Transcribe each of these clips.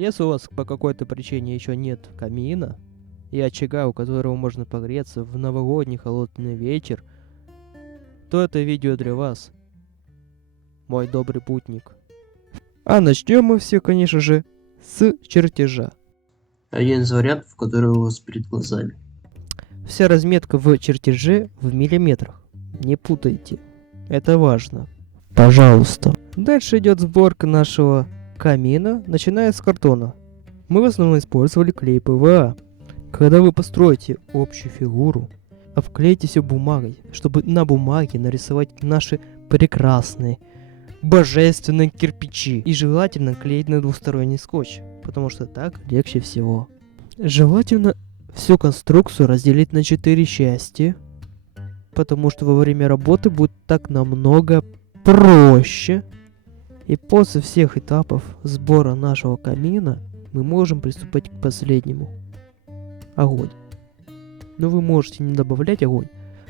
Если у вас по какой-то причине еще нет камина и очага, у которого можно погреться в новогодний холодный вечер, то это видео для вас, мой добрый путник. А начнем мы все, конечно же, с чертежа. Один из вариантов, который у вас перед глазами. Вся разметка в чертеже в миллиметрах. Не путайте. Это важно. Пожалуйста. Дальше идет сборка нашего камина, начиная с картона. Мы в основном использовали клей ПВА. Когда вы построите общую фигуру, обклейте все бумагой, чтобы на бумаге нарисовать наши прекрасные, божественные кирпичи. И желательно клеить на двусторонний скотч, потому что так легче всего. Желательно всю конструкцию разделить на 4 части, потому что во время работы будет так намного проще. И после всех этапов сбора нашего камина мы можем приступать к последнему. Огонь. Но вы можете не добавлять огонь,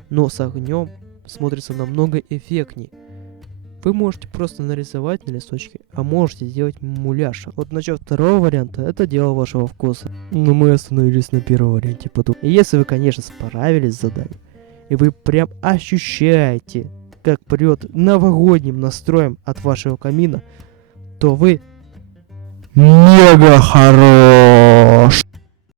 но с огнем смотрится намного эффектней. Вы можете просто нарисовать на листочке, а можете сделать муляж. Вот насчет второго варианта, это дело вашего вкуса. Но мы остановились на первом варианте потом. И если вы, конечно, справились с заданием, и вы прям ощущаете, как прет новогодним настроем от вашего камина, то вы мега хорош!